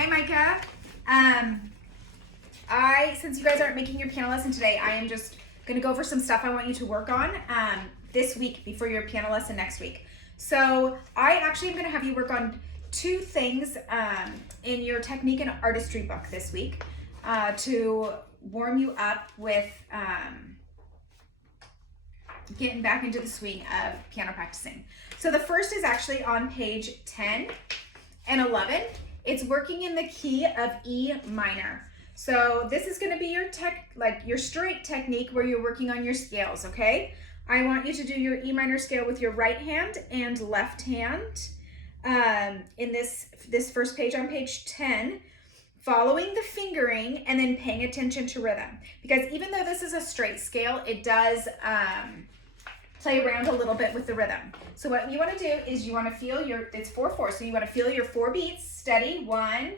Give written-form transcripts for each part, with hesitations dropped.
Hi, Micah. Since you guys aren't making your piano lesson today, I am just going to go over some stuff I want you to work on this week before your piano lesson next week. So I actually am going to have you work on two things in your technique and artistry book this week to warm you up with getting back into the swing of piano practicing. So the first is actually on page 10 and 11. It's working in the key of E minor. So this is going to be your straight technique where you're working on your scales, okay? I want you to do your E minor scale with your right hand and left hand in this first page on page 10, following the fingering and then paying attention to rhythm. Because even though this is a straight scale, it does play around a little bit with the rhythm. So what you want to do is you want to feel it's 4/4. So you want to feel your 4 beats steady. 1,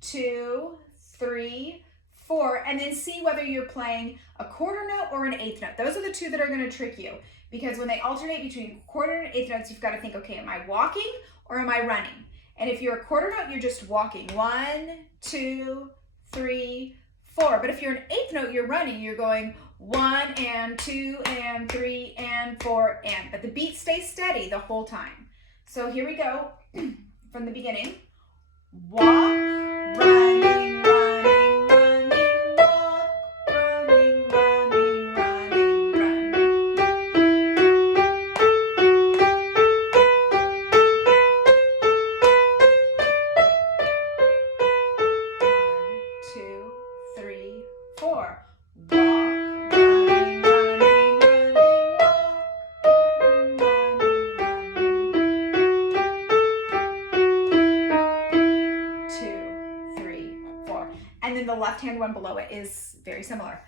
2, 3, 4, and then see whether you're playing a quarter note or an eighth note. Those are the two that are going to trick you, because when they alternate between quarter and eighth notes, you've got to think, okay, am I walking or am I running? And if you're a quarter note, you're just walking. 1, 2, 3, 4. But if you're an eighth note, you're running. You're going 1 and 2 and 3 and 4 and. But the beat stays steady the whole time. So here we go from the beginning. Walk, running, running, running, walk, running, running, running, running. 1, 2, 3, 4. Walk, running, running, running, walk, running, running, running. 2, 3, 4. And then the left-hand one below it is very similar.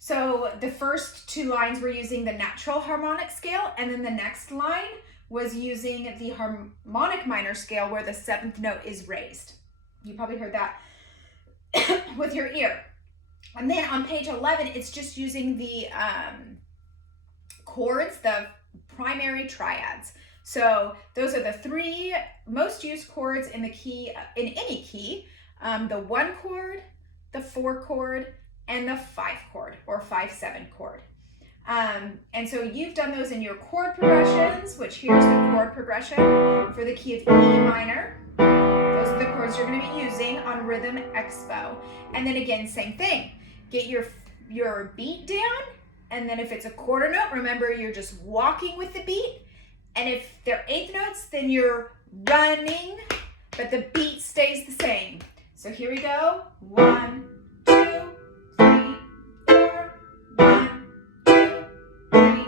So the first two lines were using the natural harmonic scale, and then the next line was using the harmonic minor scale where the 7th note is raised. You probably heard that with your ear. And then on page 11, it's just using the chords, the primary triads. So those are the 3 most used chords in the key, in any key: the 1 chord, the 4 chord, and the 5 chord or 5/7 chord. And so you've done those in your chord progressions, which here's the chord progression for the key of E minor. Those are the chords you're going to be using on Rhythm Expo. And then again, same thing. Get your beat down, and then if it's a quarter note, remember you're just walking with the beat. And if they're eighth notes, then you're running, but the beat stays the same. So here we go. 1, 2, 3, 4. 1, 2, 3,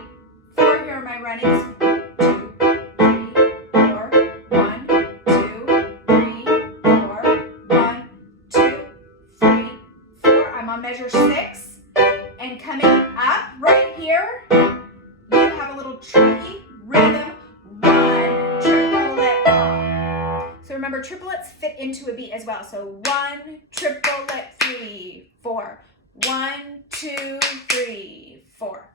4. Here are my runnings. 2, 3, 4. 1, 2, 3, 4. 1, 2, 3, 4. I'm on measure 6. And coming up right here, you have a little tricky rhythm 1 triplet pop. So remember, triplets fit into a beat as well. So 1 triplet 3, 4. 1, 2, 3, 4.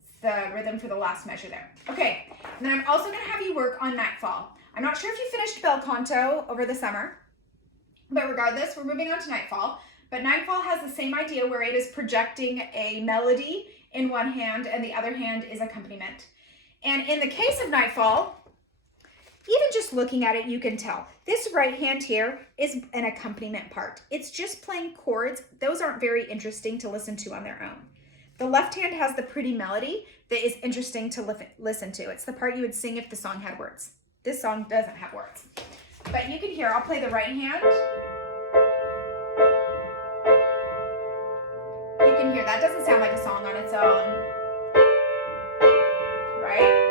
It's the rhythm for the last measure there. Okay, and then I'm also going to have you work on Nightfall. I'm not sure if you finished bel canto over the summer, but regardless, we're moving on to Nightfall. But Nightfall has the same idea where it is projecting a melody in one hand and the other hand is accompaniment. And in the case of Nightfall, even just looking at it, you can tell this right hand here is an accompaniment part. It's just playing chords. Those aren't very interesting to listen to on their own. The left hand has the pretty melody that is interesting to listen to. It's the part you would sing if the song had words. This song doesn't have words. But you can hear, I'll play the right hand. You can hear that doesn't sound like a song on its own, right?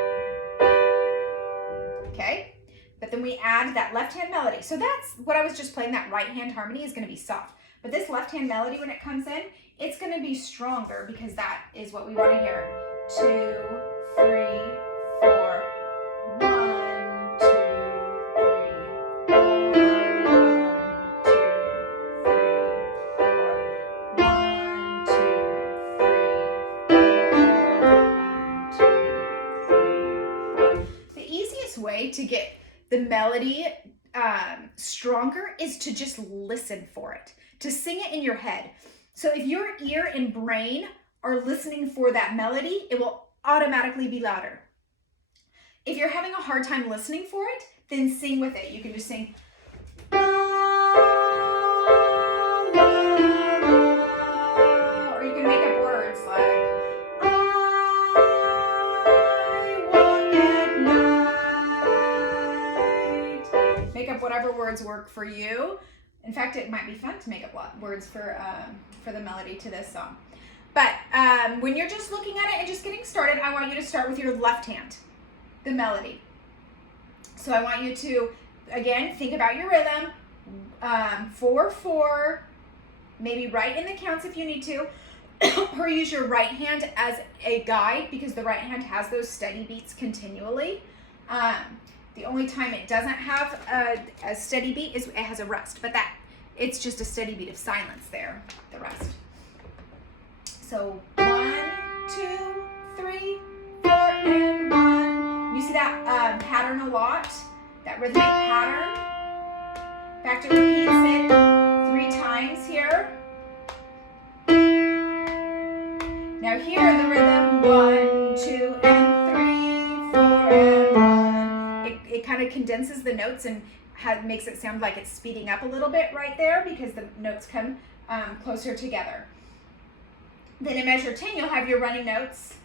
Okay, but then we add that left hand melody. So that's what I was just playing. That right hand harmony is going to be soft, but this left hand melody, when it comes in, it's going to be stronger because that is what we want to hear. 2, 3, 4. 1, 2, 3, 4. 1, 2, 3, 4. 1, 2, 3, 4. The easiest way to get the melody stronger is to just listen for it, to sing it in your head. So if your ear and brain are listening for that melody, it will automatically be louder. If you're having a hard time listening for it, then sing with it. You can just sing. Or you can make up words like, I walk at night. Make up whatever words work for you. In fact, it might be fun to make up words for the melody to this song. But when you're just looking at it and just getting started, I want you to start with your left hand, the melody. So I want you to, again, think about your rhythm, 4/4, maybe write in the counts if you need to, or use your right hand as a guide because the right hand has those steady beats continually. The only time it doesn't have a steady beat is it has a rest, but it's just a steady beat of silence there, the rest. So 1, 2, 3, 4, and 1. You see that pattern a lot, that rhythmic pattern. In fact, it repeats it 3 times here. Now here the rhythm 1, 2, and 3, 4, and 1. It kind of condenses the notes and makes it sound like it's speeding up a little bit right there because the notes come closer together. Then in measure 10, you'll have your running notes.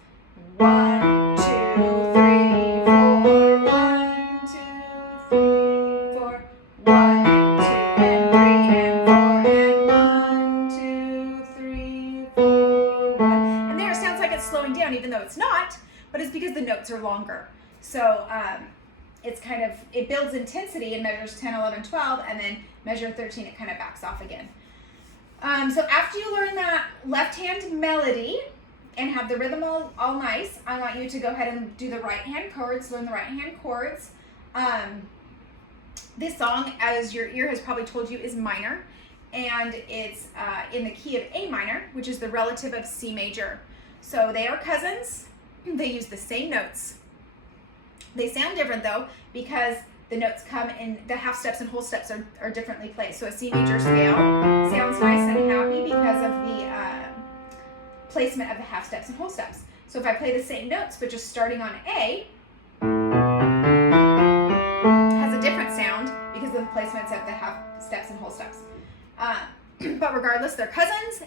1, 2, 3, 4, 1, 2, 3, 4, 1, 2, and 3, and 4, and 1, 2, 3, 4, 1. And there it sounds like it's slowing down, even though it's not, but it's because the notes are longer. So it's kind of, it builds intensity in measures 10, 11, 12, and then measure 13, it kind of backs off again. So after you learn that left hand melody and have the rhythm all nice, I want you to go ahead and do the right hand chords, learn the right hand chords. This song, as your ear has probably told you, is minor, and it's in the key of A minor, which is the relative of C major. So they are cousins, they use the same notes. They sound different though, because the notes come in, the half steps and whole steps are differently placed. So a C major scale sounds nice and happy because of the placement of the half steps and whole steps. So if I play the same notes, but just starting on A, has a different sound because of the placements of the half steps and whole steps. But regardless, they're cousins